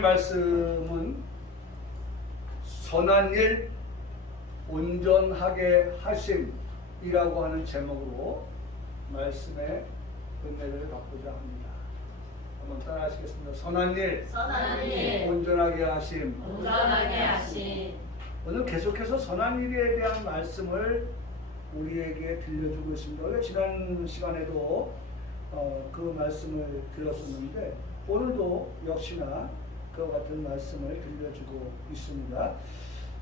오늘 말씀은 선한 일 온전하게 하심이라고 하는 제목으로 말씀의 은혜를 받고자 합니다. 한번 따라 하시겠습니다. 선한 일 온전하게 하심. 오늘 계속해서 선한 일에 대한 말씀을 우리에게 들려주고 있습니다. 원래 지난 시간에도 그 말씀을 들었었는데 오늘도 역시나 그와 같은 말씀을 들려주고 있습니다.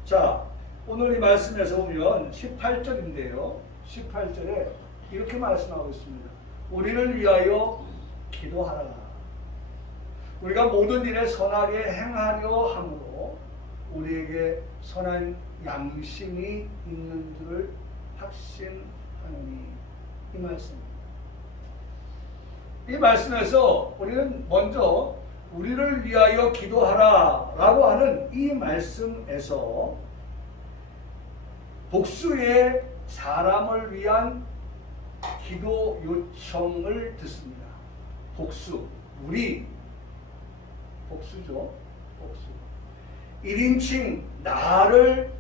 자, 오늘 이 말씀에서 보면 18절인데요. 18절에 이렇게 말씀하고 있습니다. 우리를 위하여 기도하라. 우리가 모든 일에 선하게 행하려 함으로 우리에게 선한 양심이 있는 줄을 확신하노니. 이 말씀입니다. 이 말씀에서 우리는 먼저 우리를 위하여 기도하라 라고 하는 이 말씀에서 복수의 사람을 위한 기도 요청을 듣습니다. 복수, 우리, 복수죠. 복수. 1인칭 나를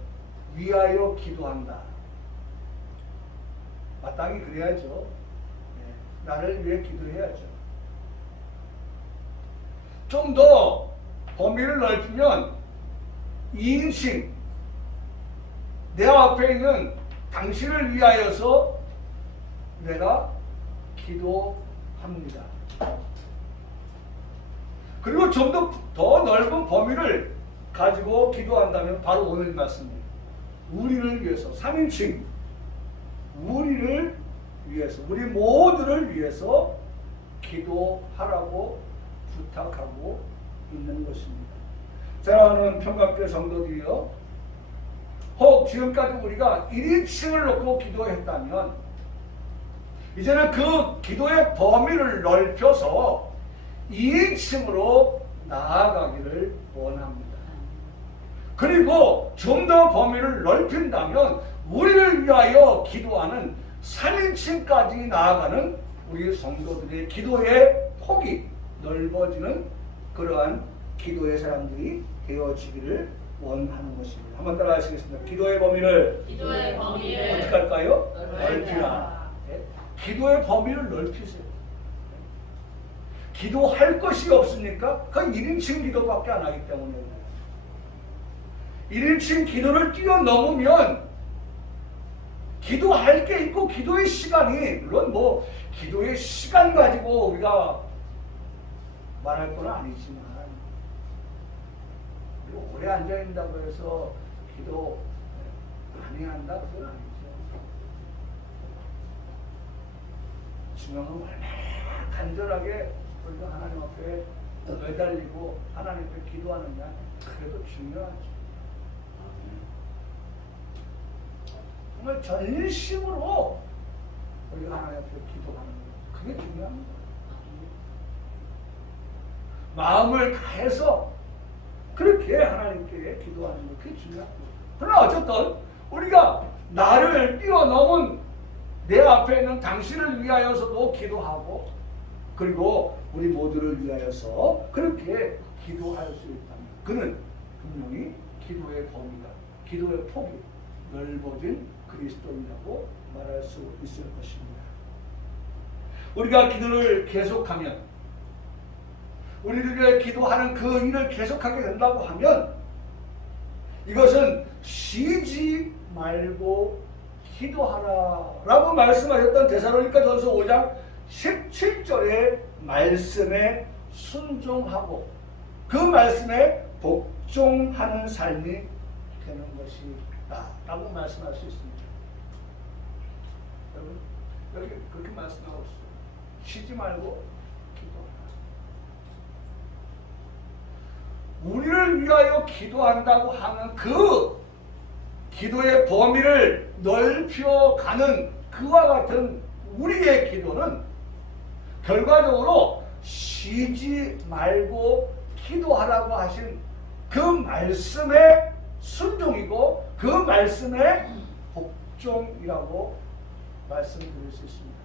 위하여 기도한다. 마땅히 그래야죠. 나를 위해 기도해야죠. 좀 더 범위를 넓히면 2인칭 내 앞에 있는 당신을 위하여서 내가 기도합니다. 그리고 좀 더 넓은 범위를 가지고 기도한다면 바로 오늘 말씀입니다. 우리를 위해서 3인칭 우리를 위해서 우리 모두를 위해서 기도하라고 부탁하고 있는 것입니다. 사랑하는 평강교회 성도들이요, 혹 지금까지 우리가 1인칭을 놓고 기도했다면 이제는 그 기도의 범위를 넓혀서 2인칭으로 나아가기를 원합니다. 그리고 좀 더 범위를 넓힌다면 우리를 위하여 기도하는 3인칭까지 나아가는 우리 성도들의 기도의 폭이 넓어지는 그러한 기도의 사람들이 되어지기를 원하는 것입니다. 한번 따라 하시겠습니다. 기도의 범위를 어떻게 할까요? 넓히라. 네? 기도의 범위를 넓히세요. 기도할 것이 없으니까 그 1인칭 기도밖에 안 하기 때문에 1인칭 기도를 뛰어넘으면 기도할 게 있고 기도의 시간이, 물론 뭐 기도의 시간 가지고 우리가 말할 건 아니지만 오래 앉아있는다고 해서 기도 많이 한다 그건 아니죠. 중요한 건 얼마나 간절하게 우리가 하나님 앞에 매달리고 하나님 앞에 기도하느냐, 그래도 중요하죠. 정말 전심으로 우리가 하나님 앞에 기도하는 것, 그게 중요합니다. 마음을 다해서 그렇게 하나님께 기도하는 것, 그게 중요합니다. 그러나 어쨌든 우리가 나를 뛰어넘은 내 앞에 있는 당신을 위하여서도 기도하고 그리고 우리 모두를 위하여서 그렇게 기도할 수 있다면 그는 분명히 기도의 범위가, 기도의 폭이 넓어진 그리스도인이라고 말할 수 있을 것입니다. 우리가 기도를 계속하면, 우리를 위해 기도하는 그 일을 계속하게 된다고 하면 이것은 쉬지 말고 기도하라 라고 말씀하셨던 데살로니가전서 5장 17절의 말씀에 순종하고 그 말씀에 복종하는 삶이 되는 것이다 라고 말씀할 수 있습니다. 여러분, 여기 그렇게 말씀하고 있어요. 쉬지 말고 기도하라. 우리를 위하여 기도한다고 하는 그 기도의 범위를 넓혀가는 그와 같은 우리의 기도는 결과적으로 쉬지 말고 기도하라고 하신 그 말씀의 순종이고 그 말씀의 복종이라고 말씀드릴 수 있습니다.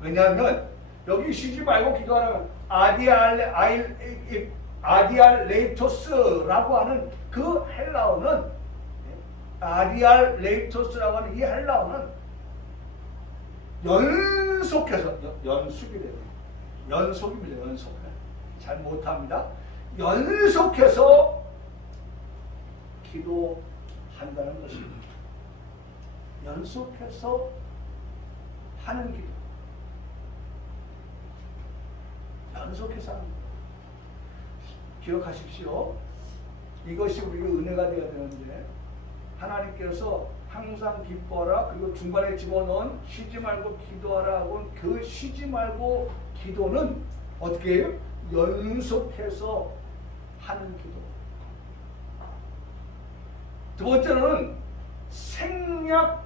왜냐하면 여기 쉬지 말고 기도하라면 아디알레이토스라고 하는 그 헬라어는 아디알레이토스라고 하는 이 헬라어는 연속해서 연속이래요. 연속입니다. 연속. 잘 못합니다. 연속해서 기도한다는 것입니다. 연속해서 하는 기도. 연속해서 하는 기도. 기억하십시오. 이것이 우리가 은혜가 되어야 되는데 하나님께서 항상 기뻐하라 그리고 중간에 집어넣은 쉬지 말고 기도하라 하고 그 쉬지 말고 기도는 어떻게 해요? 연속해서 하는 기도. 두 번째로는 생략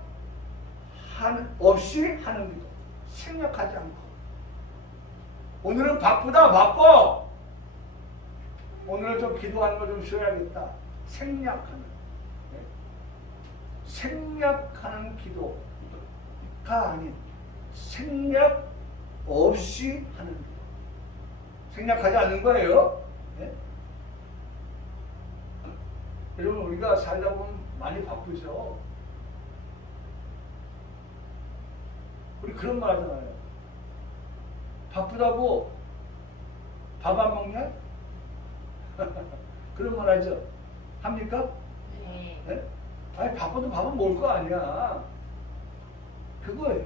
없이 하는 기도. 생략하지 않고. 오늘은 바쁘다 바빠. 오늘은 좀 기도하는 거 좀 쉬어야겠다. 생략하는. 네? 생략하는 기도가 아닌 생략 없이 하는 기도. 생략하지 않는 거예요. 네? 여러분 우리가 살다 보면 많이 바쁘죠. 우리 그런 말 하잖아요. 바쁘다고 밥 안 먹냐? 그런 말 하죠. 합니까? 네. 네? 아니 바빠도 밥은 먹을 거 아니야. 그거예요.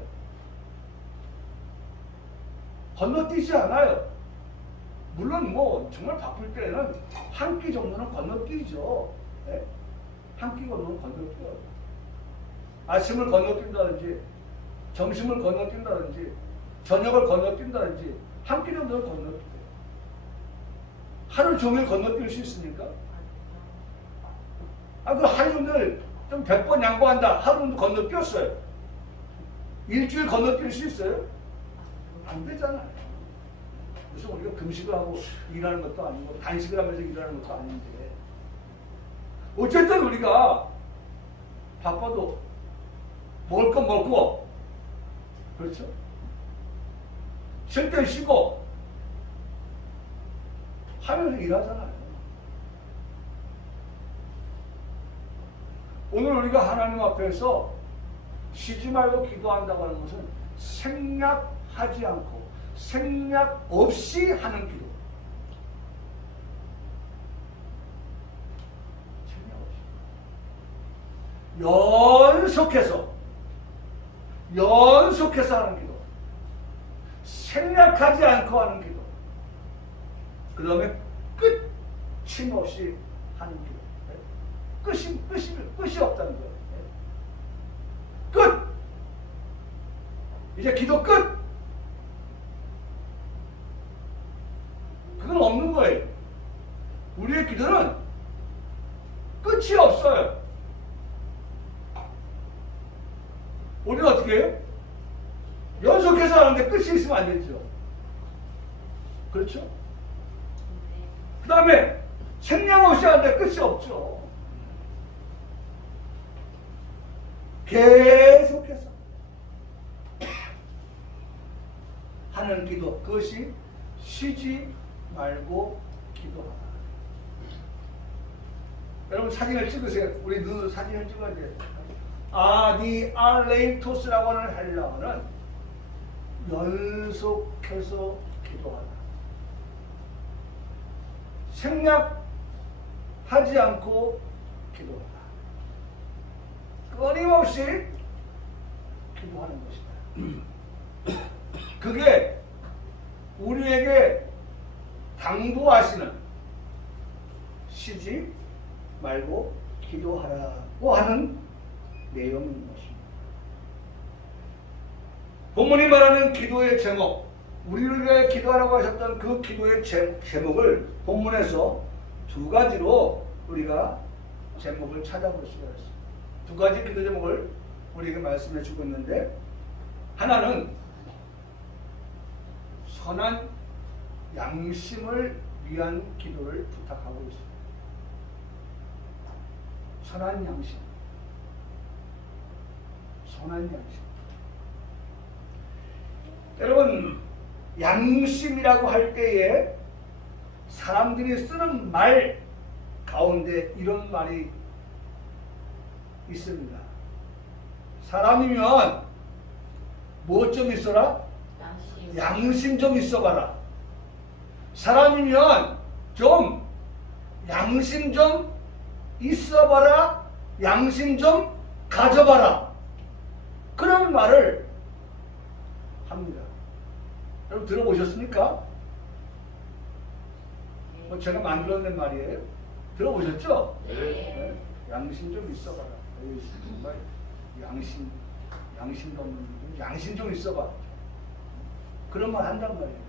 건너뛰지 않아요. 물론 뭐 정말 바쁠 때는 한 끼 정도는 건너뛰죠. 네? 한 끼 정도는 건너뛰어요. 아침을 건너뛴다든지 점심을 건너뛴다든지 저녁을 건너뛴다든지 한 끼 정도는 건너뛰어요. 하루 종일 건너뛸 수 있습니까? 그 하루 종일 좀 100번 양보한다. 하루는 건너뛰었어요. 일주일 건너뛸 수 있어요? 안 되잖아요. 무슨 우리가 금식을 하고 일하는 것도 아니고 단식을 하면서 일하는 것도 아닌데 어쨌든 우리가 바빠도 먹을 건 먹고 그렇죠? 쉴 때 쉬고 하면서 일하잖아요. 오늘 우리가 하나님 앞에서 쉬지 말고 기도한다고 하는 것은 생략하지 않고 생략 없이 하는 기도. 생략 없이. 연속해서 하는 기도. 생략하지 않고 하는 기도. 그 다음에 끝임 없이 하는 기도. 끝이 없다는 거예요. 끝! 이제 기도 끝! 그건 없는 거예요. 우리의 기도는 끝이 없어요. 우리는 어떻게 해요? 연속해서 하는데 끝이 있으면 안 되죠. 그렇죠? 그 다음에 생략 없이 하는데 끝이 없죠. 계속해서 하는 기도, 그것이 쉬지 말고 기도하라. 여러분 사진을 찍으세요. 우리 눈으로 사진을 찍어야 돼요. 아디알레이토스라고 하는 헬라어는 연속해서 기도하라. 생략하지 않고 기도하라. 끊임없이 기도하는 것이다. 그게 우리에게 당부하시는 쉬지 말고 기도하라고 하는 내용인 것입니다. 본문이 말하는 기도의 제목, 우리를 위해 기도하라고 하셨던 그 기도의 제목을 본문에서 두 가지로 우리가 제목을 찾아볼 수가 있습니다. 두 가지 기도 제목을 우리에게 말씀해 주고 있는데, 하나는 선한 양심을 위한 기도를 부탁하고 있습니다. 선한 양심. 선한 양심. 여러분, 양심이라고 할 때에 사람들이 쓰는 말 가운데 이런 말이 있습니다. 사람이면 뭐 좀 있어라? 양심 좀 있어봐라. 사람이면 좀 양심 좀 있어봐라. 양심 좀 가져봐라. 그런 말을 합니다. 여러분 들어보셨습니까? 제가 만들어낸 말이에요. 들어보셨죠? 네. 양심 좀 있어봐라. 정말 양심도 없는 분, 양심 좀 있어봐. 그런 말 한단 말이에요.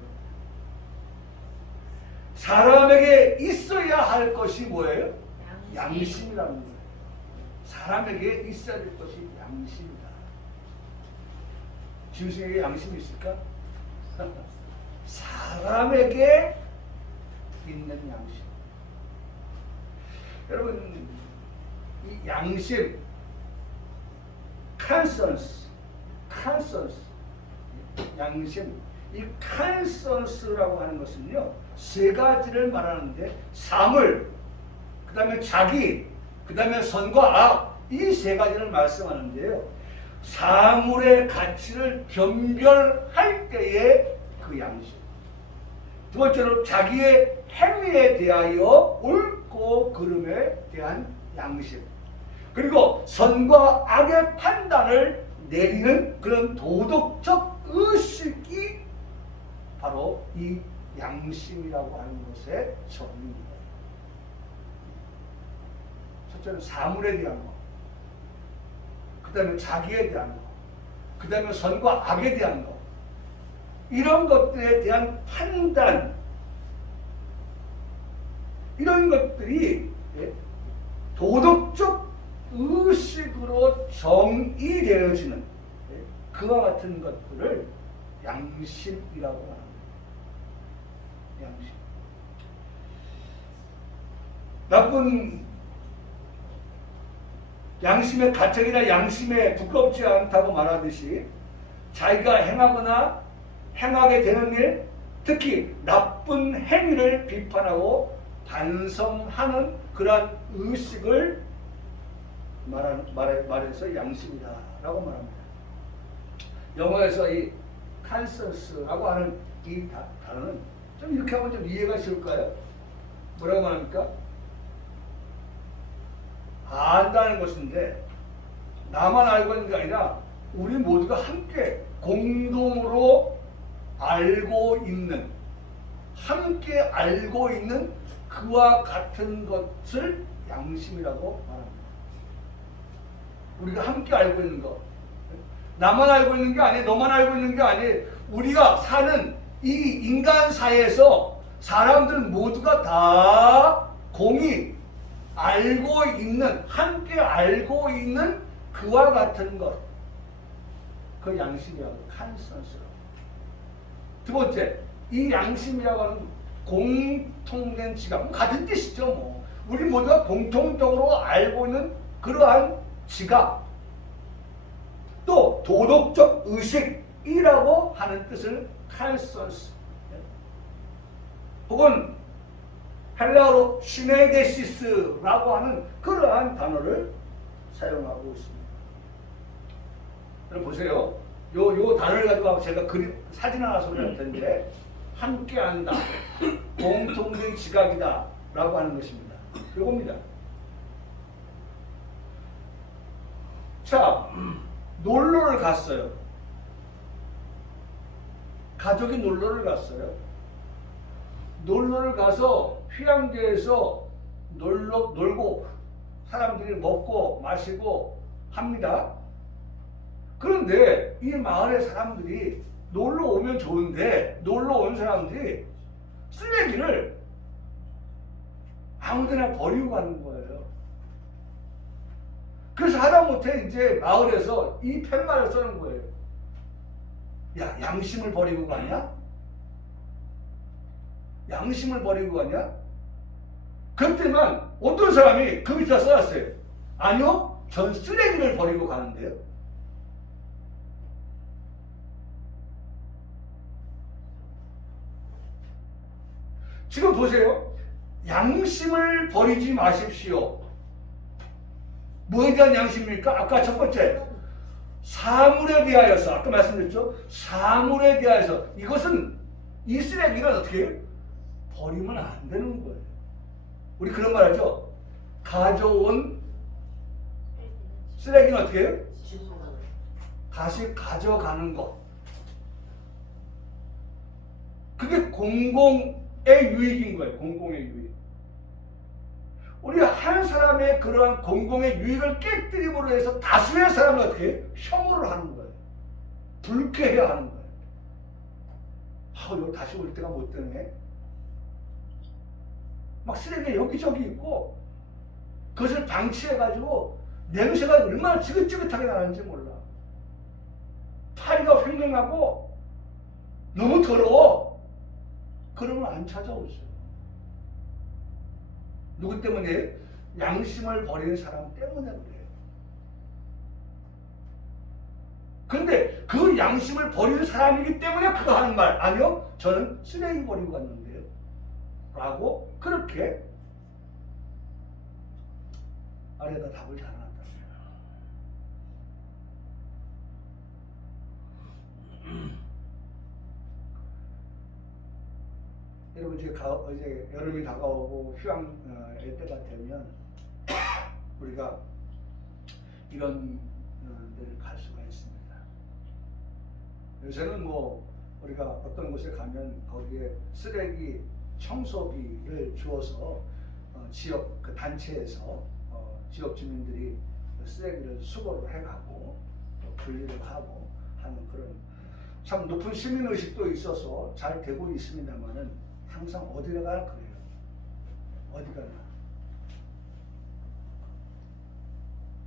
사람에게 있어야 할 것이 뭐예요? 양심이라는 거예요. 사람에게 있어야 될 것이 양심이다. 짐승에게 양심이 있을까? 사람에게 있는 양심. 여러분, 이 양심, conscience, 양심, 이 conscience라고 하는 것은요, 세 가지를 말하는데, 사물, 그 다음에 자기, 그 다음에 선과 악, 이 세 가지를 말씀하는데요. 사물의 가치를 변별할 때의 그 양심. 두 번째로 자기의 행위에 대하여 옳고 그름에 대한 양심. 그리고 선과 악의 판단을 내리는 그런 도덕적 의식이 바로 이 양심이라고 하는 것의 정의입니다. 첫째는 사물에 대한 것, 그 다음에 자기에 대한 것, 그 다음에 선과 악에 대한 것, 이런 것들에 대한 판단, 이런 것들이 도덕적 의식으로 정의되어지는 그와 같은 것들을 양심이라고 합니다. 양심. 나쁜 양심의 가책이나 양심에 부끄럽지 않다고 말하듯이 자기가 행하거나 행하게 되는 일, 특히 나쁜 행위를 비판하고 반성하는 그러한 의식을 말해서 양심이다라고 말합니다. 영어에서 이 conscience라고 하는 이 단어는 좀 이렇게 하면 좀 이해가 쉬울까요? 뭐라고 말합니까? 안다는 것인데 나만 알고 있는 게 아니라 우리 모두가 함께 공동으로 알고 있는, 함께 알고 있는 그와 같은 것을 양심이라고 말합니다. 우리가 함께 알고 있는 것. 나만 알고 있는 게 아니에요. 너만 알고 있는 게 아니에요. 우리가 사는 이 인간 사회에서 사람들 모두가 다 공히 알고 있는, 함께 알고 있는 그와 같은 것. 그 양심이라고, 컨센서스라고. 두 번째, 이 양심이라고 하는 공통된 지각, 같은 뜻이죠. 뭐. 우리 모두가 공통적으로 알고 있는 그러한 지각, 또 도덕적 의식이라고 하는 뜻을 컨센서스, 혹은 헬라어로 시네게시스라고 하는 그러한 단어를 사용하고 있습니다. 여러분 보세요. 요 단어를 가지고 제가 사진 하나 소개할 텐데, 함께 한다, 공통된 지각이다 라고 하는 것입니다. 이겁니다. 자, 놀러를 갔어요. 가족이 놀러를 갔어요. 놀러를 가서 휴양지에서 놀고 사람들이 먹고 마시고 합니다. 그런데 이 마을의 사람들이 놀러 오면 좋은데, 놀러 온 사람들이 쓰레기를 아무데나 버리고 가는 거예요. 그래서 하다못해 이제 마을에서 이 팻말을 써는 거예요. 야, 양심을 버리고 가냐? 양심을 버리고 가냐? 그때만 어떤 사람이 그 밑에 써놨어요. 아니요, 전 쓰레기를 버리고 가는데요. 지금 보세요. 양심을 버리지 마십시오. 뭐에 대한 양심입니까? 아까 첫 번째 사물에 대하여서, 아까 말씀드렸죠? 사물에 대하여서. 이것은 이 쓰레기는 어떻게 해요? 버리면 안 되는 거예요. 우리 그런 말 하죠? 가져온 쓰레기는 어떻게 해요? 다시 가져가는 것. 그게 공공의 유익인 거예요. 공공의 유익. 우리 한 사람의 그러한 공공의 유익을 깨뜨림으로 해서 다수의 사람을 어떻게 해요? 혐오를 하는 거예요. 불쾌해야 하는 거예요. 이거 다시 올 때가 못 되네. 막 쓰레기 여기저기 있고 그것을 방치해가지고 냄새가 얼마나 지긋지긋하게 나는지 몰라. 파리가 횡행하고 너무 더러워. 그러면 안 찾아오세요. 누구 때문에? 양심을 버리는 사람 때문에 그래요. 근데 그 양심을 버리는 사람이기 때문에 그거 하는 말. 아니요, 저는 쓰레기 버리고 갔는데요 라고 그렇게 아래다 답을 달아놨다. 여러분 이제 여름이 다가오고 휴양의 때가 되면 우리가 이런 데를 갈 수가 있습니다. 요새는 뭐 우리가 어떤 곳에 가면 거기에 쓰레기 청소기를 주어서 지역 그 단체에서 지역 주민들이 쓰레기를 수거를 해가고 또 분리를 하고 하는 그런 참 높은 시민의식도 있어서 잘 되고 있습니다만은 항상 어디가 그래요. 어디가나.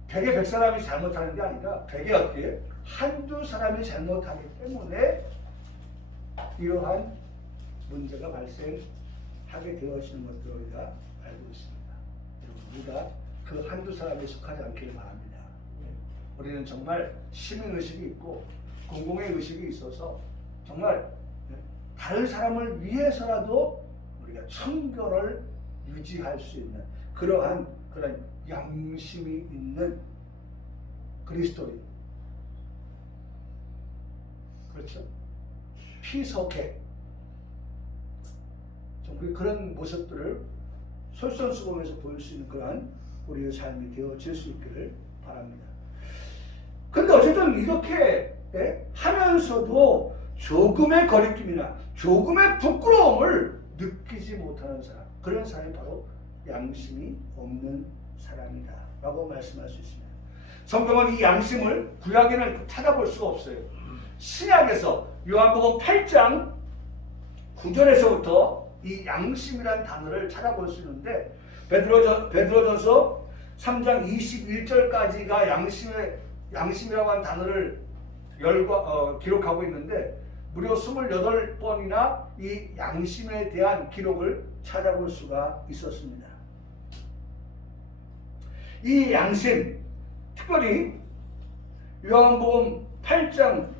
백에 100사람이 잘못하는 게 아니라 백에 어떻게 한두 사람이 잘못하기 때문에 이러한 문제가 발생하게 되어지는 것들을 우리가 알고 있습니다. 우리가 그 한두 사람에 속하지 않기를 바랍니다. 우리는 정말 시민의식이 있고 공공의 의식이 있어서 정말 다른 사람을 위해서라도 우리가 청결을 유지할 수 있는 그런 양심이 있는 그리스도인. 그렇죠? 피석해. 우리 그런 모습들을 솔선수범해서 보일 수 있는 그러한 우리의 삶이 되어질 수 있기를 바랍니다. 근데 어쨌든 이렇게 하면서도 조금의 거리낌이나 조금의 부끄러움을 느끼지 못하는 사람, 그런 사람이 바로 양심이 없는 사람이다 라고 말씀할 수 있습니다. 성경은 이 양심을 구약에는 찾아볼 수가 없어요. 신약에서 요한복음 8장 9절에서부터 이 양심이라는 단어를 찾아볼 수 있는데 베드로전서 3장 21절까지가 양심이라고 하는 단어를 기록하고 있는데 무려 28번이나 이 양심에 대한 기록을 찾아볼 수가 있었습니다. 이 양심, 특별히 요한복음 8장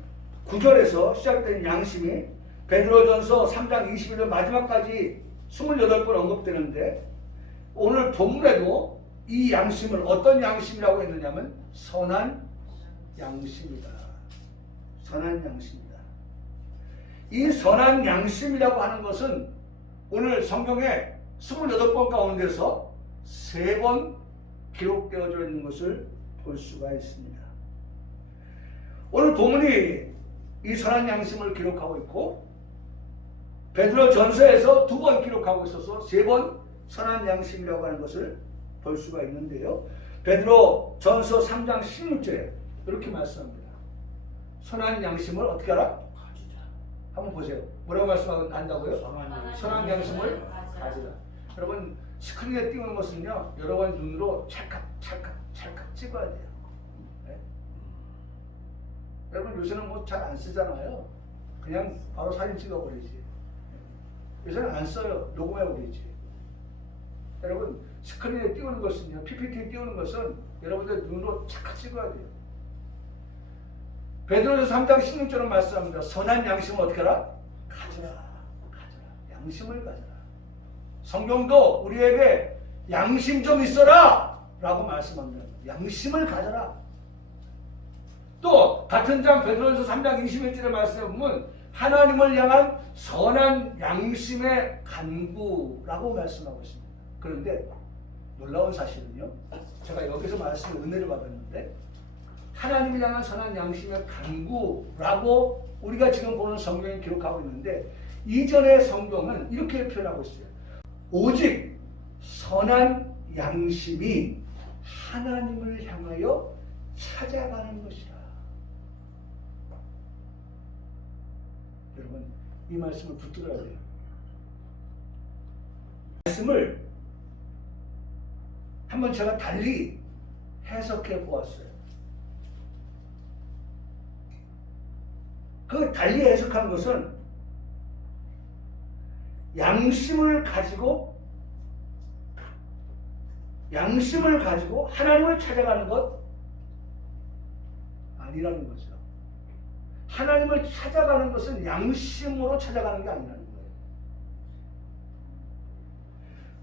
9절에서 시작된 양심이 베드로전서 3장 21절 마지막까지 28번 언급되는데 오늘 본문에도 이 양심을 어떤 양심이라고 했느냐면 선한 양심이다. 선한 양심이다. 이 선한 양심이라고 하는 것은 오늘 성경에 28번 가운데서 3번 기록되어져 있는 것을 볼 수가 있습니다. 오늘 본문이 이 선한 양심을 기록하고 있고 베드로전서에서 2번 기록하고 있어서 3번 선한 양심이라고 하는 것을 볼 수가 있는데요. 베드로전서 3장 16절에 이렇게 말씀합니다. 선한 양심을 어떻게 하라? 한번 보세요. 뭐라고 말씀한다고요? 선한 양심을 가지라. 여러분 스크린에 띄우는 것은요, 여러분 눈으로 찰칵 찍어야 돼요. 네? 여러분 요새는 뭐 잘 안 쓰잖아요. 그냥 바로 사진 찍어버리지. 요새는 안 써요. 녹음해버리지. 여러분 스크린에 띄우는 것은요, PPT에 띄우는 것은 여러분들 눈으로 찰칵 찍어야 돼요. 베드로전서 3장 16절은 말씀합니다. 선한 양심을 어떻게 하라? 가져라. 양심을 가져라. 성경도 우리에게 양심 좀 있어라 라고 말씀합니다. 양심을 가져라. 또 같은 장 베드로전서 3장 21절의 말씀에 보면 하나님을 향한 선한 양심의 간구라고 말씀하고 있습니다. 그런데 놀라운 사실은요, 제가 여기서 말씀을 은혜를 받았는데 하나님을 향한 선한 양심의 간구라고 우리가 지금 보는 성경에 기록하고 있는데 이전의 성경은 이렇게 표현하고 있어요. 오직 선한 양심이 하나님을 향하여 찾아가는 것이라. 여러분, 이 말씀을 붙들어야 돼요. 말씀을 한번 제가 달리 해석해 보았어요. 그 달리 해석한 것은 양심을 가지고 하나님을 찾아가는 것 아니라는 거죠. 하나님을 찾아가는 것은 양심으로 찾아가는 게 아니라는 거예요.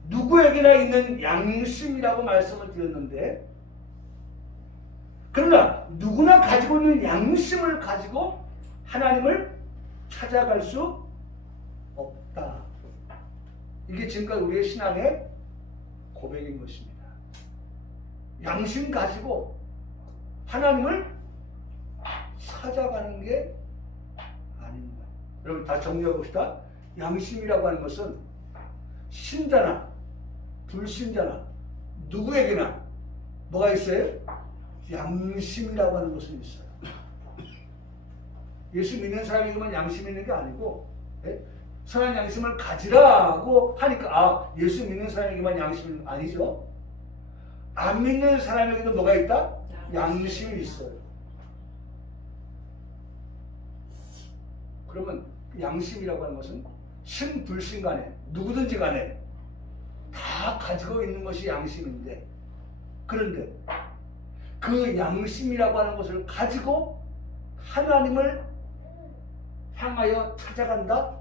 누구에게나 있는 양심이라고 말씀을 드렸는데, 그러나 누구나 가지고 있는 양심을 가지고 하나님을 찾아갈 수 없다. 이게 지금까지 우리의 신앙의 고백인 것입니다. 양심 가지고 하나님을 찾아가는 게 아닙니다. 여러분 다 정리해 봅시다. 양심이라고 하는 것은 신자나 불신자나 누구에게나 뭐가 있어요? 양심이라고 하는 것은 있어요. 예수 믿는 사람이면 양심 있는 게 아니고, 선한 양심을 가지라고 하니까 예수 믿는 사람에게만 양심은 아니죠. 안 믿는 사람에게도 뭐가 있다? 양심이 있어요. 그러면 양심이라고 하는 것은 신 불신 간에 누구든지 간에 다 가지고 있는 것이 양심인데, 그런데 그 양심이라고 하는 것을 가지고 하나님을 향하여 찾아간다?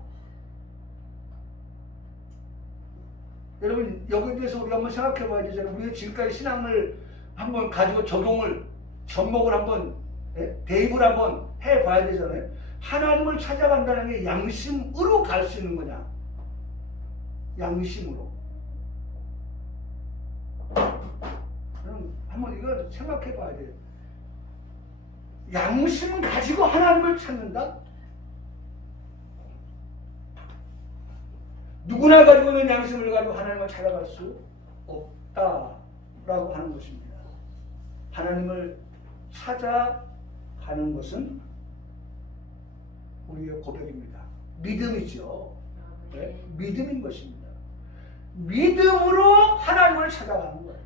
여러분 여기에 대해서 우리가 한번 생각해 봐야 되잖아요. 우리가 지금까지 신앙을 한번 가지고 접목을 한번 대입을 한번 해 봐야 되잖아요. 하나님을 찾아간다는 게 양심으로 갈 수 있는 거냐? 양심으로. 여러분 한번 이걸 생각해 봐야 돼요. 양심 가지고 하나님을 찾는다? 누구나 가지고 있는 양심을 가지고 하나님을 찾아갈 수 없다라고 하는 것입니다. 하나님을 찾아가는 것은 우리의 고백입니다. 믿음이죠. 네? 믿음인 것입니다. 믿음으로 하나님을 찾아가는 거예요.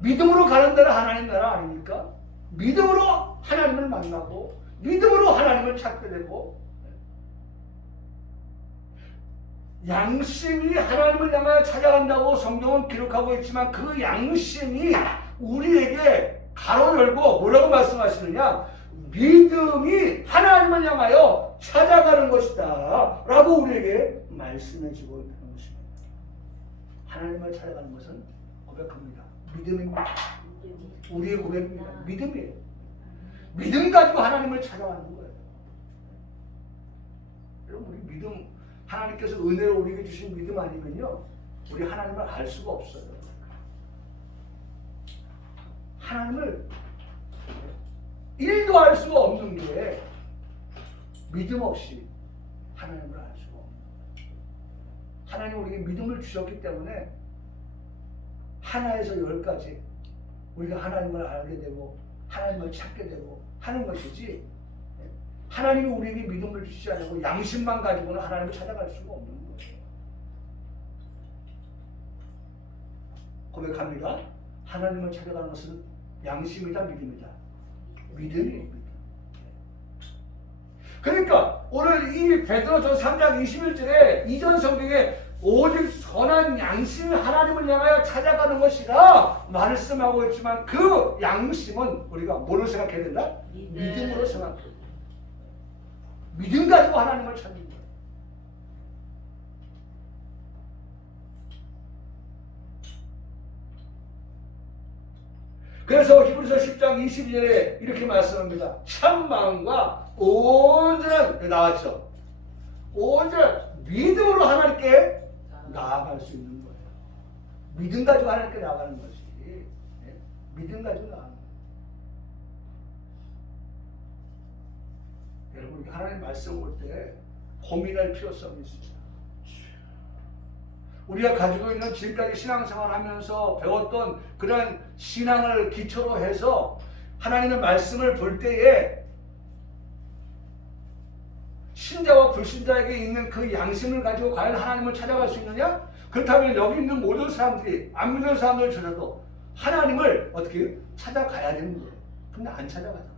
믿음으로 가는 데는 하나님 나라 아닙니까? 믿음으로 하나님을 만나고 믿음으로 하나님을 찾게 되고, 양심이 하나님을 향하여 찾아간다고 성경은 기록하고 있지만 그 양심이 우리에게 가로 열고 뭐라고 말씀하시느냐? 믿음이 하나님을 향하여 찾아가는 것이다 라고 우리에게 말씀해 주고 있는 것입니다. 하나님을 찾아가는 것은 고백합니다. 믿음입니다. 우리의 고백입니다. 믿음이에요. 믿음 가지고 하나님을 찾아가는 거예요. 여러분 우리 믿음, 하나님께서 은혜로 우리에게 주신 믿음 아니면요 우리 하나님을 알 수가 없어요. 하나님을 1도 알 수가 없는 게 믿음 없이 하나님을 알 수가 없는 거예요. 하나님 우리에게 믿음을 주셨기 때문에 하나에서 10가지 우리가 하나님을 알게 되고 하나님을 찾게 되고 하는 것이지, 하나님이 우리에게 믿음을 주시지 않고 양심만 가지고는 하나님을 찾아갈 수가 없는 거예요. 고백합니다. 하나님을 찾아가는 것은 양심이다, 믿음이다. 믿음입니다. 그러니까 오늘 이 베드로전서 3장 21절에 이전 성경에 오직 선한 양심이 하나님을 향하여 찾아가는 것이라 말씀하고 있지만 그 양심은 우리가 뭐로 생각해야 된다? 믿음으로 생각해야 된다. 믿음 가지고 하나님을 찾는 거예요. 그래서 히브리서 10장 22절에 이렇게 말씀합니다. 참 마음과 온전한, 나왔죠. 온전한 믿음으로 하나님께 나아갈 수 있는 거예요. 믿음 가지고 하나님께 나아가는 것이. 네? 믿음 가지고 나아가는 거예요. 여러분, 하나님 말씀 볼 때 고민할 필요성이 있습니다. 우리가 가지고 있는 지금까지 신앙생활을 하면서 배웠던 그런 신앙을 기초로 해서 하나님의 말씀을 볼 때에 신자와 불신자에게 있는 그 양심을 가지고 과연 하나님을 찾아갈 수 있느냐? 그렇다면 여기 있는 모든 사람들이, 안 믿는 사람들조차도 하나님을 어떻게 찾아가야 되는 거예요. 근데 안 찾아가잖아요.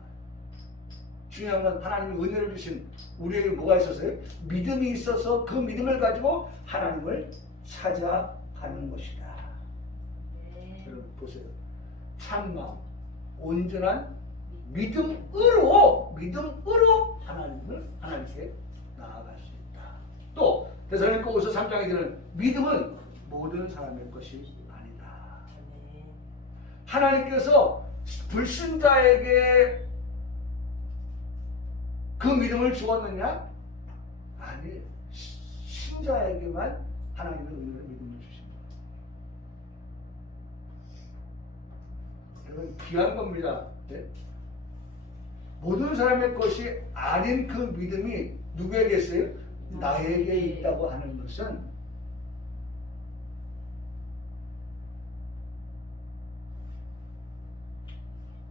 중요한 건 하나님이 은혜를 주신 우리에게 뭐가 있었어요? 믿음이 있어서 그 믿음을 가지고 하나님을 찾아가는 것이다. 여러분 보세요. 참마음, 온전한 믿음으로 하나님께 나아갈 수 있다. 또 데살로니가후서 3장에 되는 믿음은 모든 사람의 것이 아니다. 하나님께서 불신자에게 그 믿음을 주었느냐? 아니, 신자에게만 하나님의 은혜로 믿음을 주신 거예요. 여러분 귀한 겁니다. 네? 모든 사람의 것이 아닌 그 믿음이 누구에게 있어요? 나에게 있다고 하는 것은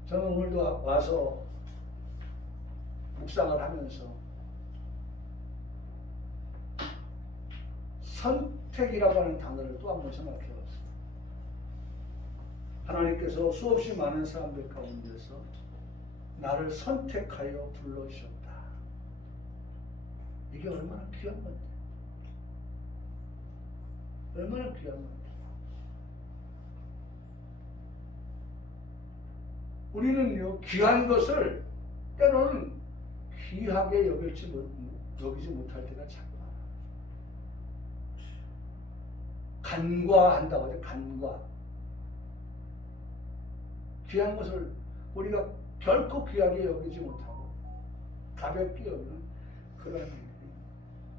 저는 오늘도 와서 묵상을 하면서 선택이라고 하는 단어를 또 한 번 생각해봤어요. 하나님께서 수없이 많은 사람들 가운데서 나를 선택하여 불러주셨다. 이게 얼마나 귀한 건데. 얼마나 귀한 건데. 우리는요, 귀한 것을 때로는 귀하게 여기지 못할 때가 참 많아. 간과한다고 하죠. 간과. 귀한 것을 우리가 결코 귀하게 여기지 못하고 가볍게 여기는 그런 일이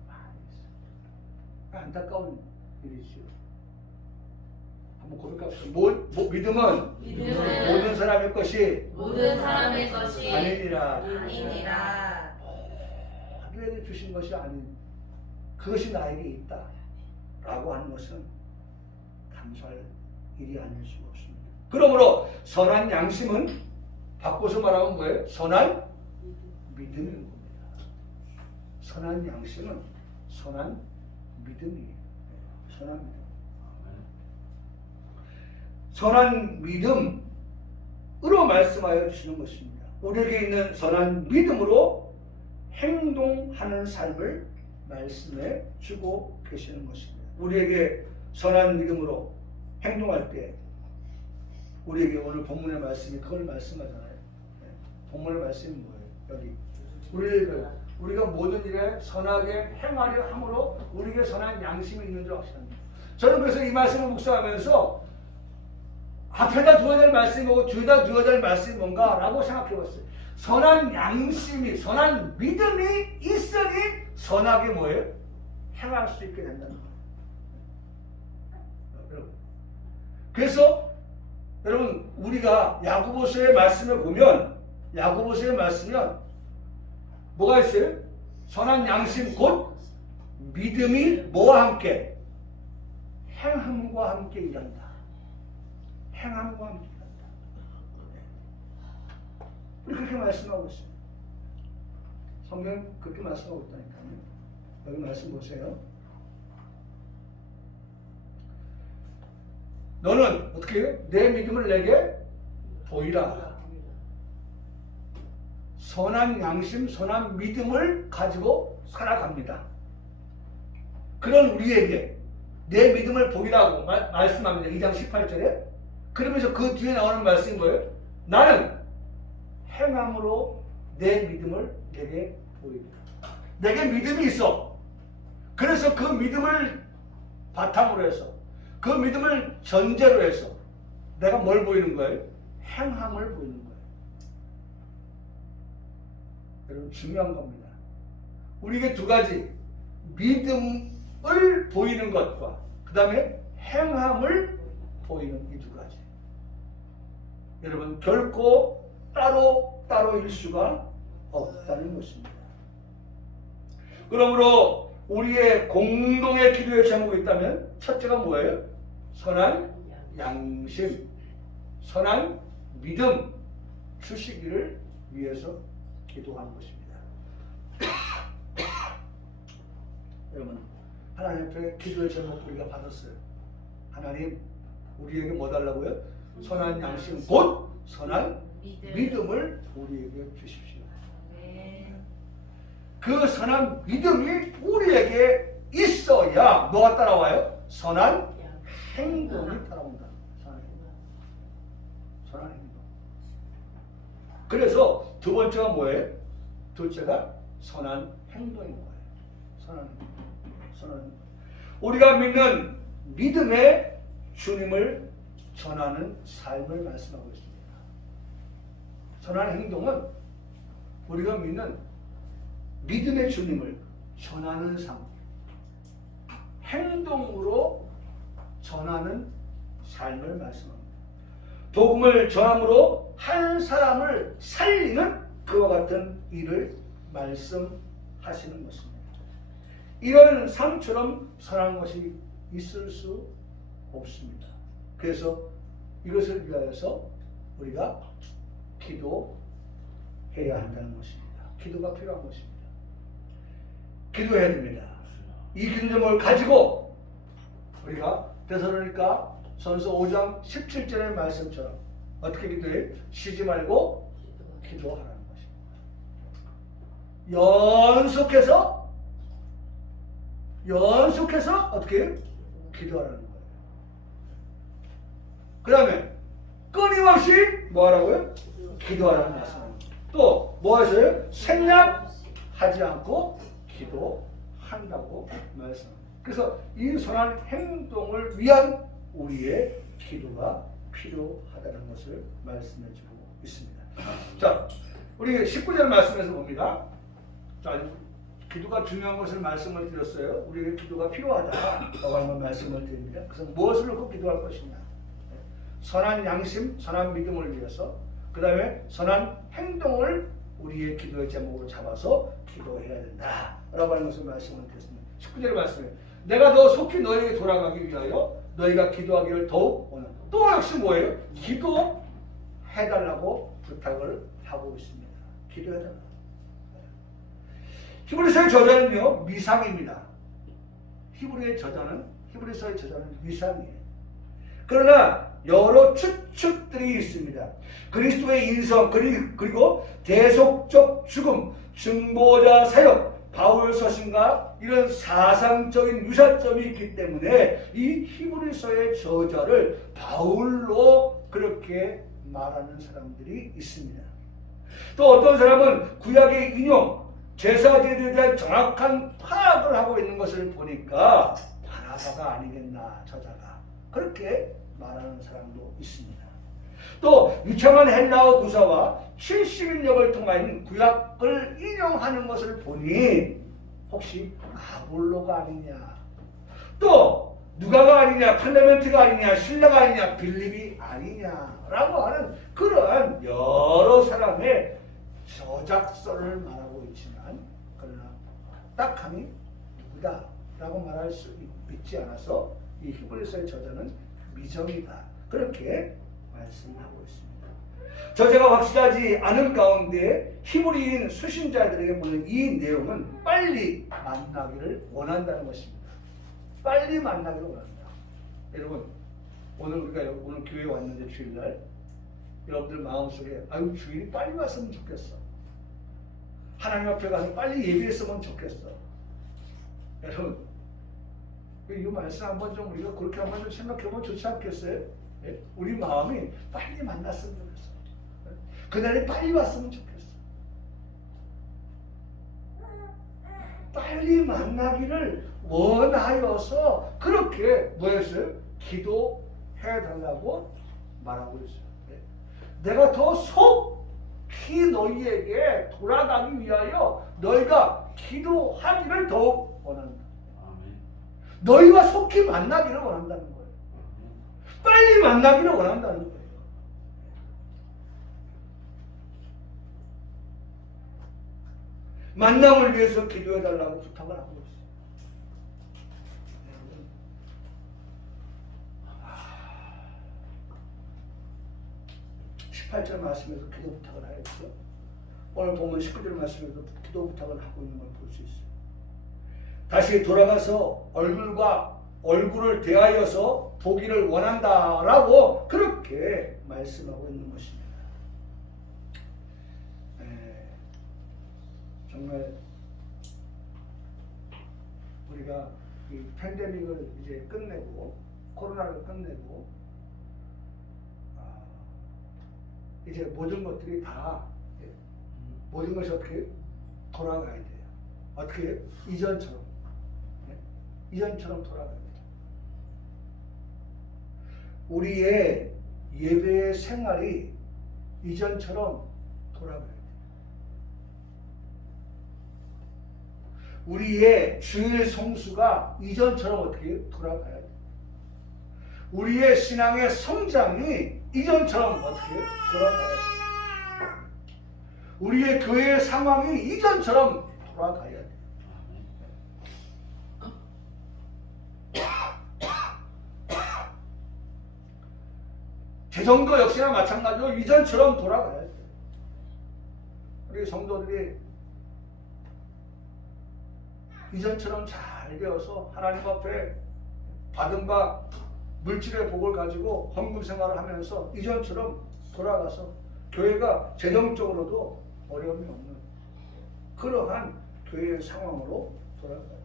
많이 있습니다. 안타까운 일이죠. 한번 고백합시다. 믿음은 모든 사람의 것이 아니니라. 하나님께 주신 것이 아닌 그것이 나에게 있다 라고 하는 것은 감사할 일이 아닐 수가 없습니다. 그러므로 선한 양심은 바꿔서 말하면 뭐예요? 선한 믿음인 겁니다. 선한 양심은 선한 믿음이에요. 선한 믿음. 선한 믿음으로 말씀하여 주시는 것입니다. 우리에게 있는 선한 믿음으로 행동하는 삶을 말씀해 주고 계시는 것입니다. 우리에게 선한 믿음으로 행동할 때 우리에게 오늘 본문의 말씀이 그걸 말씀하잖아요. 본문의 말씀이 뭐예요? 여기 우리가 모든 일에 선하게 행하려 함으로 우리에게 선한 양심이 있는 줄 아십니다. 저는 그래서 이 말씀을 묵상하면서 앞에다 두어야 될 말씀이 뭐고 뒤에다 두어야 될 말씀이 뭔가 라고 생각해 봤어요. 선한 양심이, 선한 믿음이 있으니 선하게 뭐예요? 행할 수 있게 된다는 거예요. 그래서 여러분 우리가 야고보서의 말씀을 보면 야고보서의 말씀이면 뭐가 있어요? 선한 양심 곧 믿음이 뭐와 함께? 행함과 함께 일한다. 행함과 함께 일한다. 우리 그렇게 말씀하고 있어요. 성경 그렇게 말씀하고 있다니까요. 여기 말씀 보세요. 너는 어떻게 해요? 내 믿음을 내게 보이라. 선한 양심, 선한 믿음을 가지고 살아갑니다. 그런 우리에게 내 믿음을 보이라고 말씀합니다. 2장 18절에. 그러면서 그 뒤에 나오는 말씀이 뭐예요? 나는 행함으로 내 믿음을 내게 보이리라. 내게 믿음이 있어. 그래서 그 믿음을 바탕으로 해서, 그 믿음을 전제로 해서 내가 뭘 보이는 거예요? 행함을 보이는 거예요. 여러분, 중요한 겁니다. 우리에게 두 가지, 믿음을 보이는 것과 그 다음에 행함을 보이는 이 두 가지. 여러분, 결코 따로일 수가 없다는 것입니다. 그러므로 우리의 공동의 기도의 제목이 있다면 첫째가 뭐예요? 선한 양심, 선한 믿음 주시기를 위해서 기도하는 것입니다. 여러분, 하나님 앞에 기도의 제목 우리가 받았어요. 하나님, 우리에게 뭐 달라고요? 선한 양심, 곧 선한 믿음을 우리에게 주십시오. 그 선한 믿음이 우리에게 있어야 뭐가 따라와요? 선한 행동이 따라온다. 선한 행동. 그래서 두 번째가 뭐예요? 둘째가 선한 행동인 거예요. 선한 행동. 우리가 믿는 믿음의 주님을 전하는 삶을 말씀하고 있습니다. 선한 행동은 우리가 믿는 믿음의 주님을 전하는 삶, 행동으로 전하는 삶을 말씀합니다. 복음을 전함으로 한 사람을 살리는 그와 같은 일을 말씀하시는 것입니다. 이런 삶처럼 선한 것이 있을 수 없습니다. 그래서 이것을 위하여서 우리가 기도해야 한다는 것입니다. 기도가 필요한 것입니다. 기도해야 됩니다. 이 기도 제목을 가지고 우리가 데살로니가 전서 5장 17절의 말씀처럼 어떻게 기도해? 쉬지 말고 기도하라는 것입니다. 연속해서 어떻게 해요? 기도하라는 거예요. 그 다음에 끊임없이 뭐 하라고요? 기도하라는 말씀입니다. 또 뭐 하세요? 생략하지 않고 기도한다고 말씀합니다. 그래서 이 선한 행동을 위한 우리의 기도가 필요하다는 것을 말씀해주고 있습니다. 자, 우리 19절 말씀에서 봅니다. 자, 기도가 중요한 것을 말씀을 드렸어요. 우리에게 기도가 필요하다라고 하는 말씀을 드립니다. 그래서 무엇을 놓고 기도할 것이냐? 선한 양심, 선한 믿음을 위해서, 그 다음에 선한 행동을 우리의 기도의 제목으로 잡아서 기도해야 된다라고 하는 것을 말씀을 드렸습니다. 19절의 말씀에 내가 더 속히 너에게 돌아가기 위하여 너희가 기도하기를 더욱 원한다. 또 역시 뭐예요? 기도해달라고 부탁을 하고 있습니다. 기도해달라. 히브리서의 저자는요, 미상입니다. 히브리서의 저자는 미상이에요. 그러나 여러 추측들이 있습니다. 그리스도의 인성, 그리고 대속적 죽음, 증보자 사역, 바울 서신과 이런 사상적인 유사점이 있기 때문에 이 히브리서의 저자를 바울로 그렇게 말하는 사람들이 있습니다. 또 어떤 사람은 구약의 인용, 제사제에 대한 정확한 파악을 하고 있는 것을 보니까 바나바가 아니겠나, 저자가 그렇게 말하는 사람도 있습니다. 또 유창한 헬라어 구사와 70인력을 통한 구약을 인용하는 것을 보니 혹시 아볼로가 아니냐, 또 누가가 아니냐, 클레멘트가 아니냐, 신라가 아니냐, 빌립이 아니냐라고 하는 그러한 여러 사람의 저작설을 말하고 있지만, 그러나 딱하니 누구다라고 말할 수 있지 않아서 이 히브리서의 저자는 미정이다, 그렇게 말씀하고 있습니다. 저자가 확실하지 않은 가운데 히브리인 수신자들에게 보는 이 내용은 빨리 만나기를 원한다는 것입니다. 빨리 만나기를 원합니다. 여러분, 우리가 오늘 교회에 왔는데 주일날 여러분들 마음속에 아유, 주일이 빨리 왔으면 좋겠어, 하나님 앞에 가서 빨리 예배했으면 좋겠어. 여러분, 이 말씀 한번 좀 우리가 그렇게 한번 좀 생각해보면 좋지 않겠어요? 예? 우리 마음이 빨리 만났으면 좋겠어. 그날이 빨리 왔으면 좋겠어. 빨리 만나기를 원하여서 그렇게 뭐였어요? 기도해 달라고 말하고 있어요. 내가 더 속히 너희에게 돌아가기 위하여 너희가 기도하기를 더욱 원한다. 너희와 속히 만나기를 원한다는 거예요. 빨리 만나기를 원한다는 거예요. 만남을 위해서 기도해달라고 부탁을 하고 있어요. 18절 말씀에서 기도 부탁을 하였죠. 오늘 보면 19절 말씀에서 기도 부탁을 하고 있는 걸 볼 수 있어요. 다시 돌아가서 얼굴과 얼굴을 대하여서 보기를 원한다라고 그렇게 말씀하고 있는 것입니다. 정말 우리가 이 팬데믹을 이제 끝내고 코로나를 끝내고 이제 모든 것들이 다 모든 것이 어떻게 돌아가야 돼요. 어떻게 이전처럼 이전처럼 돌아가야 돼요. 우리의 예배의 생활이 이전처럼 돌아가야 돼요. 우리의 주일 성수가 이전처럼 어떻게 돌아가야 돼요. 우리의 신앙의 성장이 이전처럼 어떻게 돌아가야 돼요. 우리의 교회의 상황이 이전처럼 돌아가야 돼요. 재정도 역시나 마찬가지로 이전처럼 돌아가야 돼요. 우리 성도들이 이전처럼 잘 되어서 하나님 앞에 받은 바 물질의 복을 가지고 헌금 생활을 하면서 이전처럼 돌아가서 교회가 재정적으로도 어려움이 없는 그러한 교회의 상황으로 돌아가야 돼요.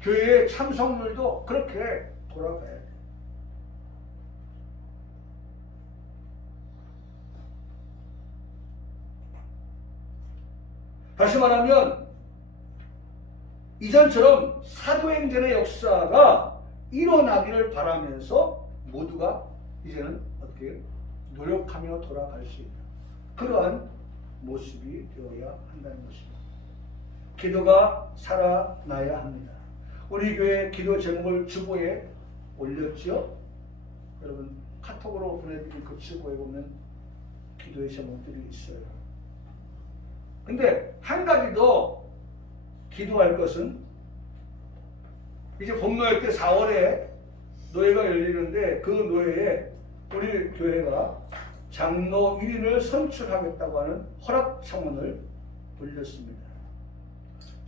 교회의 참석률도 그렇게 돌아가야 돼요. 다시 말하면 이전처럼 사도행전의 역사가 일어나기를 바라면서 모두가 이제는 어떻게 노력하며 돌아갈 수 있는 그러한 모습이 되어야 한다는 것입니다. 기도가 살아나야 합니다. 우리 교회 기도 제목을 주보에 올렸죠. 여러분 카톡으로 보내드린 그 주보에 보면 기도의 제목들이 있어요. 근데 한 가지 더 기도할 것은 이제 봄노예 때 4월에 노예가 열리는데 그 노예에 우리 교회가 장로 1인을 선출하겠다고 하는 허락 청원을 올렸습니다.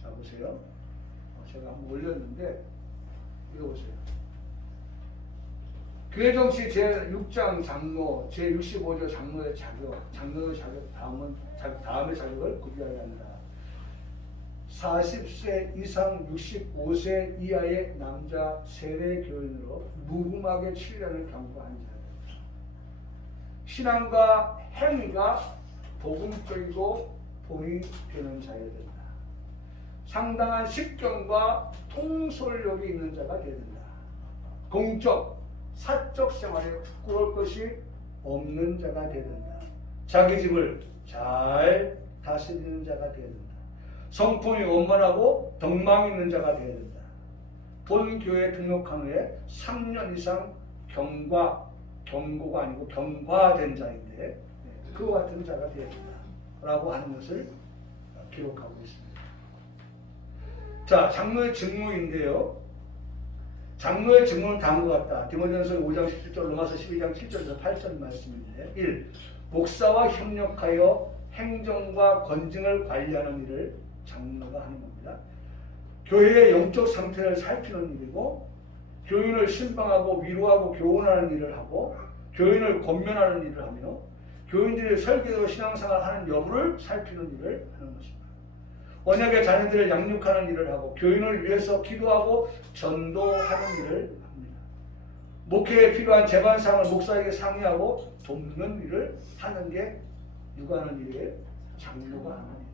자 보세요. 제가 한번 올렸는데 이거 보세요. 교회정시 제6장 장로, 제65조 장로의 자격 다음의 자격을 구비하여야 한다. 40세 이상 65세 이하의 남자 세례 교인으로 무궁하게 7년을 경고한 자들. 신앙과 행위가 복음적이고 본이 되는 자여야 된다. 상당한 식견과 통솔력이 있는 자가 되어야 된다. 공적, 사적 생활에 부끄러울 것이 없는 자가 되어야 된다. 자기 집을 잘 다스리는 자가 되어야 된다. 성품이 원만하고 덕망이 있는 자가 되어야 된다. 본 교회에 등록한 후에 3년 이상 경고가 아니고 경과된 자인데 그와 같은 자가 되어야 된다. 라고 하는 것을 기록하고 있습니다. 자, 장로의 직무인데요. 장로의 직무는 다음과 같다. 디모데전서 5장 17절, 로마서 12장 7절에서 8절 말씀인데 1. 목사와 협력하여 행정과 건증을 관리하는 일을 장로가 하는 겁니다. 교회의 영적 상태를 살피는 일이고 교인을 신방하고 위로하고 교훈하는 일을 하고 교인을 권면하는 일을 하며 교인들이 설계대로 신앙생활을 하는 여부를 살피는 일을 하는 것입니다. 언약의 자녀들을 양육하는 일을 하고 교인을 위해서 기도하고 전도하는 일을 합니다. 목회에 필요한 재반사항을 목사에게 상의하고 돕는 일을 하는 게 누가 하는 일이에요? 장로가 하는 일이에요.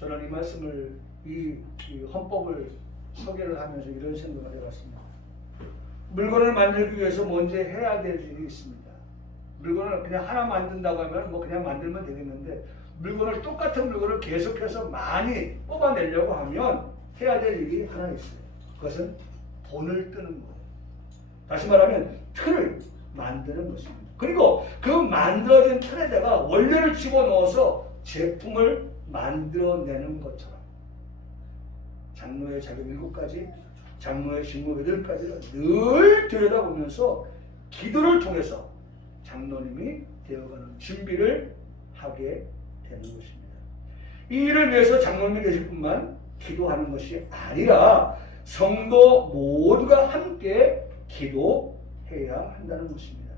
저는 이 말씀을 이 헌법을 소개를 하면서 이런 생각을 해봤습니다. 물건을 만들기 위해서 먼저 해야 될 일이 있습니다. 물건을 그냥 하나 만든다고 하면 뭐 그냥 만들면 되겠는데 물건을 똑같은 물건을 계속해서 많이 뽑아내려고 하면 해야 될 일이 하나 있어요. 그것은 돈을 뜨는 거예요. 다시 말하면 틀을 만드는 것입니다. 그리고 그 만들어진 틀에다가 원료를 집어넣어서 제품을 만들어내는 것처럼 장로의 자격 7가지, 장로의 직무 8가지를 늘 들여다보면서 기도를 통해서 장로님이 되어가는 준비를 하게 되는 것입니다. 이 일을 위해서 장로님이 되실 뿐만 기도하는 것이 아니라 성도 모두가 함께 기도해야 한다는 것입니다.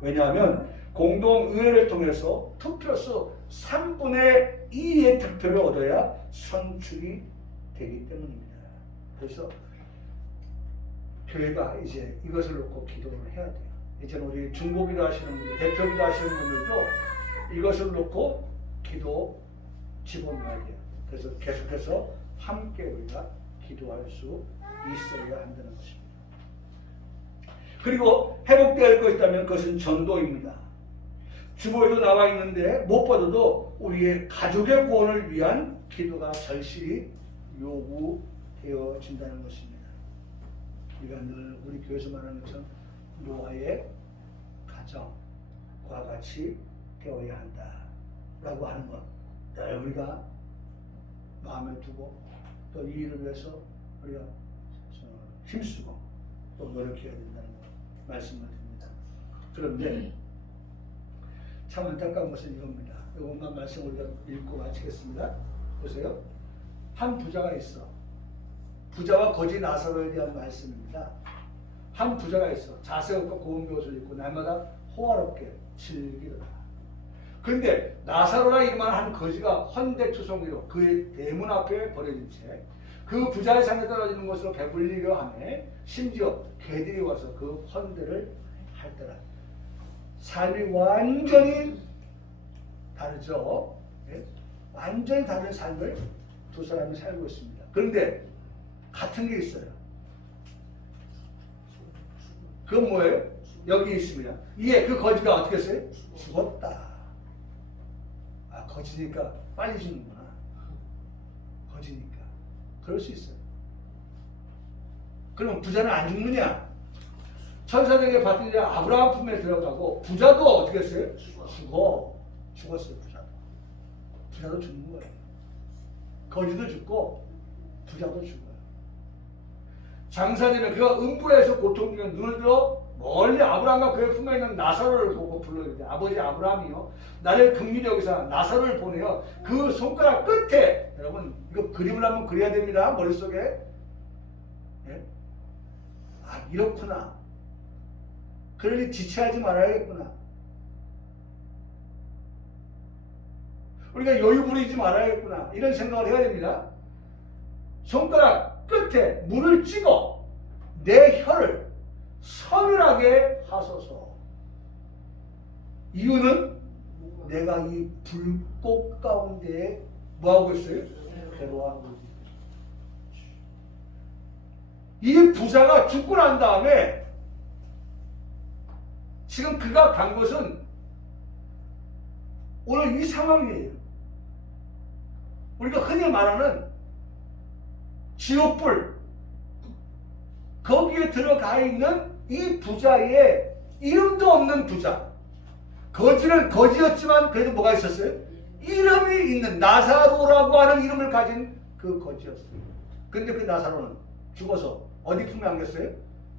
왜냐하면 공동의회를 통해서 투표수 3분의 2의 득표를 얻어야 선출이 되기 때문입니다. 그래서 교회가 이제 이것을 놓고 기도를 해야 돼요. 이제 우리 중보기도 하시는 분들, 대표기도 하시는 분들도 이것을 놓고 기도 집어넣어야 돼요. 그래서 계속해서 함께 우리가 기도할 수 있어야 한다는 것입니다. 그리고 회복되어야 할 것이 있다면 그것은 전도입니다. 주보에도 나와 있는데 무엇보다도 우리의 가족의 구원을 위한 기도가 절실히 요구되어진다는 것입니다. 우리가 늘 우리 교회에서 말하는 것처럼 노아의 가정과 같이 되어야 한다라고 하는 것, 늘 우리가 마음에 두고 또 이 일을 위해서 우리가 힘쓰고 또 노력해야 된다는 말씀을 드립니다. 그런데 참 안타까운 것은 이겁니다. 이것만 말씀 우리가 읽고 마치겠습니다. 보세요. 한 부자가 있어. 부자와 거지 나사로에 대한 말씀입니다. 한 부자가 있어. 자세하고 고운 옷을 입고 날마다 호화롭게 즐기더라. 그런데 나사로라 이름한 한 거지가 헌대투성이로 그의 대문 앞에 버려진 채 그 부자의 상에 떨어지는 것으로 배불리려 하며 심지어 개들이 와서 그 헌대를 할더라. 삶이 완전히 다르죠. 네? 완전히 다른 삶을 두 사람이 살고 있습니다. 그런데 같은 게 있어요. 그건 뭐예요? 여기 있습니다. 이에 그 거지가 어떻게 했어요? 죽었다. 아, 거지니까 빨리 죽는구나. 거지니까. 그럴 수 있어요. 그럼 부자는 안 죽느냐? 천사들에게 받은 자 아브라함 품에 들어가고 부자도 어떻게 했어요? 죽었어요. 부자도 죽는 거예요. 거지도 죽고 부자도 죽어요. 장사되면 그가 음부에서 고통 중에 눈을 들어 멀리 아브라함과 그의 품에 있는 나사로를 보고 불러야 돼. 아버지 아브라함이요, 나를 긍휼히 여기사 나사로를 보내어 그 손가락 끝에, 여러분 이거 그림을 한번 그려야 됩니다. 머릿속에. 예? 아, 이렇구나. 그러니 지체하지 말아야겠구나. 우리가 여유 부리지 말아야겠구나. 이런 생각을 해야 됩니다. 손가락 끝에 물을 찍어 내 혀를 서늘하게 하소서. 이유는 내가 이 불꽃 가운데 뭐하고 있어요? 괴로워하고 있어요. 이 부자가 죽고 난 다음에 지금 그가 간 것은 오늘 이 상황이에요. 우리가 흔히 말하는 지옥불, 거기에 들어가 있는 이 부자의 이름도 없는 부자. 거지는 거지였지만 그래도 뭐가 있었어요? 이름이 있는 나사로라고 하는 이름을 가진 그 거지였어요. 근데 그 나사로는 죽어서 어디 품에 안겼어요?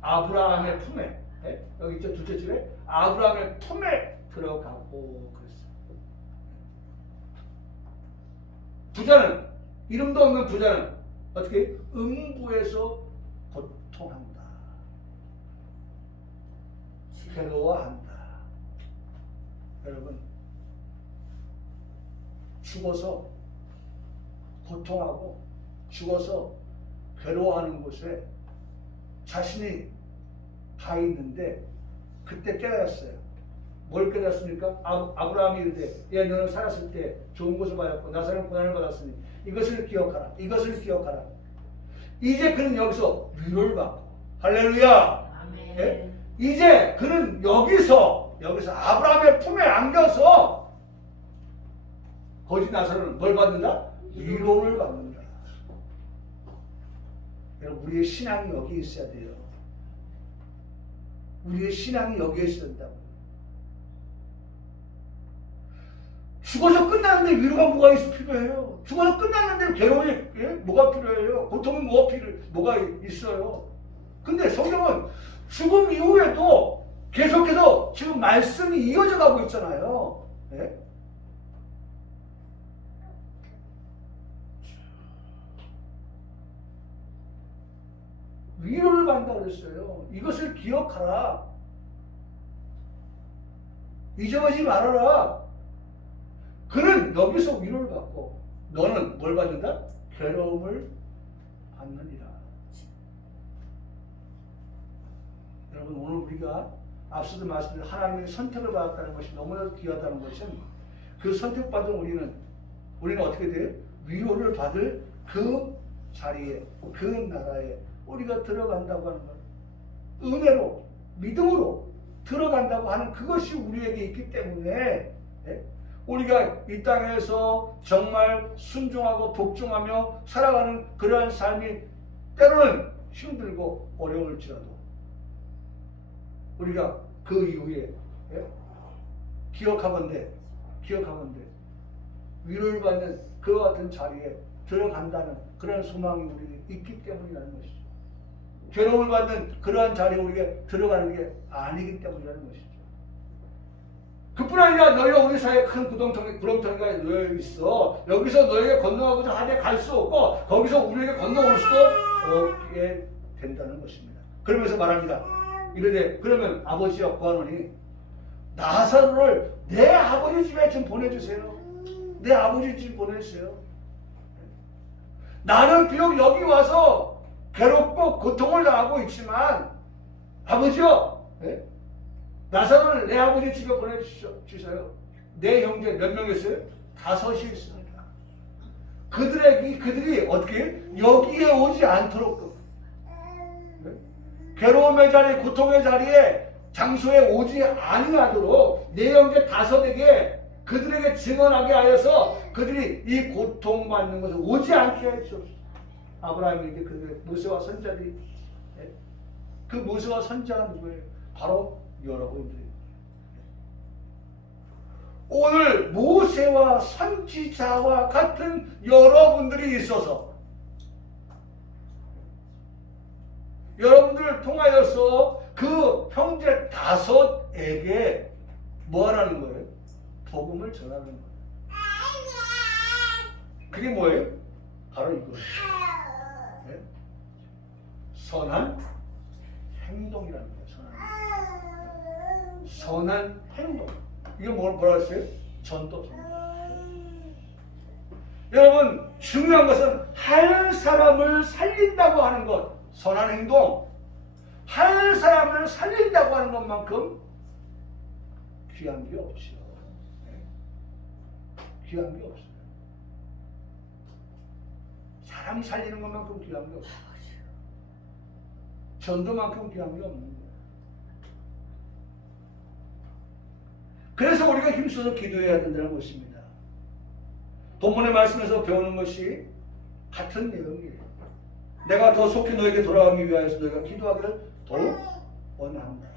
아브라함의 품에. 네? 여기 있죠, 둘째 줄에 아브라함의 품에 들어가고 그랬어요. 부자는, 이름도 없는 부자는 어떻게? 음부에서 고통한다. 괴로워한다. 여러분, 죽어서 고통하고 죽어서 괴로워하는 곳에 자신이 가 있는데 그때 깨달았어요. 뭘 깨닫습니까? 아브라함이 이르되 야 너는 살았을 때 좋은 것을 받았고 나사로는 고난을 받았으니 이것을 기억하라. 이것을 기억하라. 이제 그는 여기서 위로를 받고 할렐루야. 아멘. 예? 이제 그는 여기서 아브라함의 품에 안겨서 거짓 나사로는 뭘 받는다? 위로를 받는다. 여러분 우리의 신앙이 여기 있어야 돼요. 우리의 신앙이 여기에 있어야 된다고. 죽어서 끝났는데 위로가 뭐가 필요해요? 죽어서 끝났는데 괴로움이 뭐가 필요해요? 고통은 뭐가 있어요? 근데 성경은 죽음 이후에도 계속해서 지금 말씀이 이어져 가고 있잖아요. 예? 위로를 받는다고 그랬어요. 이것을 기억하라. 잊어버리지 말아라. 그는 여기서 위로를 받고 너는 뭘 받는다? 괴로움을 받느니라. 여러분 오늘 우리가 앞서도 말씀드린 하나님의 선택을 받았다는 것이 너무나도 귀하다는 것은 그 선택받은 우리는 어떻게 돼요? 위로를 받을 그 자리에 그 나라에 우리가 들어간다고 하는 것, 은혜로 믿음으로 들어간다고 하는 그것이 우리에게 있기 때문에 우리가 이 땅에서 정말 순종하고 복종하며 살아가는 그러한 삶이 때로는 힘들고 어려울지라도 우리가 그 이후에 기억하건대 위로를 받는 그와 같은 자리에 들어간다는 그런 소망이 우리에게 있기 때문이라는 것이죠. 괴로움을 받는 그러한 자리에 우리가 들어가는 게 아니기 때문이라는 것이죠. 그뿐 아니라 너희가 우리 사이에 큰 구렁텅이가 놓여 있어. 여기서 너희에게 건너가고자 하되 갈 수 없고 거기서 우리에게 건너올 수도 없게 된다는 것입니다. 그러면서 말합니다. 이르되 그러면 아버지여 구하노니 나사로를 내 아버지 집에 좀 보내주세요. 내 아버지 집 보내주세요. 나는 비록 여기 와서 괴롭고 고통을 당하고 있지만 아버지요 나사로를 내 아버지 집에 보내주세요. 내 형제 몇 명이었어요? 5이 있습니다. 그들이 어떻게 여기에 오지 않도록 괴로움의 자리, 고통의 자리에 장소에 오지 아니하도록 내 형제 5에게 그들에게 증언하게 하여서 그들이 이 고통받는 것을 오지 않게 하시옵소서. 아브라함이 이제 그 모세와 선자들이 그 모세와 선자가 누구예요? 바로 여러분들입니다. 오늘 모세와 선지자와 같은 여러분들이 있어서 여러분들을 통하여서 그 형제 5에게 뭐 하라는 거예요? 복음을 전하는 거예요. 그게 뭐예요? 바로 이거예요. 네? 선한 행동이라는 거예요. 선한 행동. 이게 뭐라 했어요? 전도. 여러분 중요한 것은 한 사람을 살린다고 하는 것, 선한 행동. 한 사람을 살린다고 하는 것만큼 귀한 게 없죠. 귀한 게 없어요. 사람 살리는 것만큼 귀한 게 없어요. 전도만큼 귀한 게 없는 거예요. 그래서 우리가 힘써서 기도해야 된다는 것입니다. 본문의 말씀에서 배우는 것이 같은 내용이에요. 내가 더 속히 너에게 돌아가기 위하여서 너희가 기도하기를 더욱 원한다.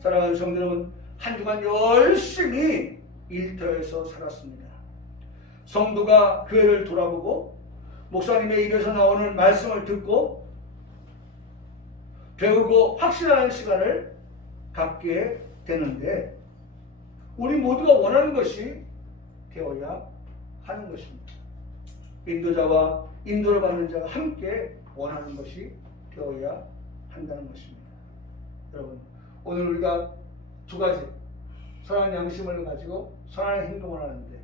사랑하는 성도 여러분, 한 주간 열심히 일터에서 살았습니다. 성도가 교회를 돌아보고 목사님의 입에서 나오는 말씀을 듣고 배우고 확신하는 시간을 갖게 되는데 우리 모두가 원하는 것이 되어야 하는 것입니다. 인도자와 인도를 받는 자가 함께 원하는 것이 되어야 한다는 것입니다. 여러분, 오늘 우리가 2가지 선한 양심을 가지고 선한 행동을 하는데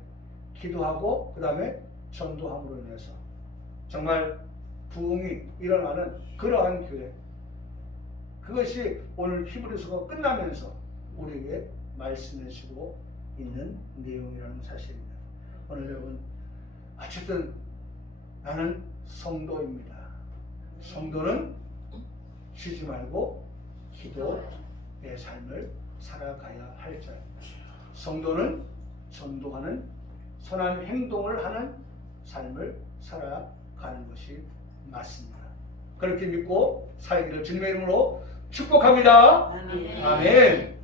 기도하고 그 다음에 전도함으로 인해서 정말 부흥이 일어나는 그러한 교회, 그것이 오늘 히브리서가 끝나면서 우리에게 말씀하시고 있는 내용이라는 사실입니다. 오늘 여러분 어쨌든 나는 성도입니다. 성도는 쉬지 말고 기도의 삶을 살아가야 할 자입니다. 성도는 전도하는 선한 행동을 하는 삶을 살아가는 것이 맞습니다. 그렇게 믿고 살기를 주님의 이름으로 축복합니다. 아멘. 아멘.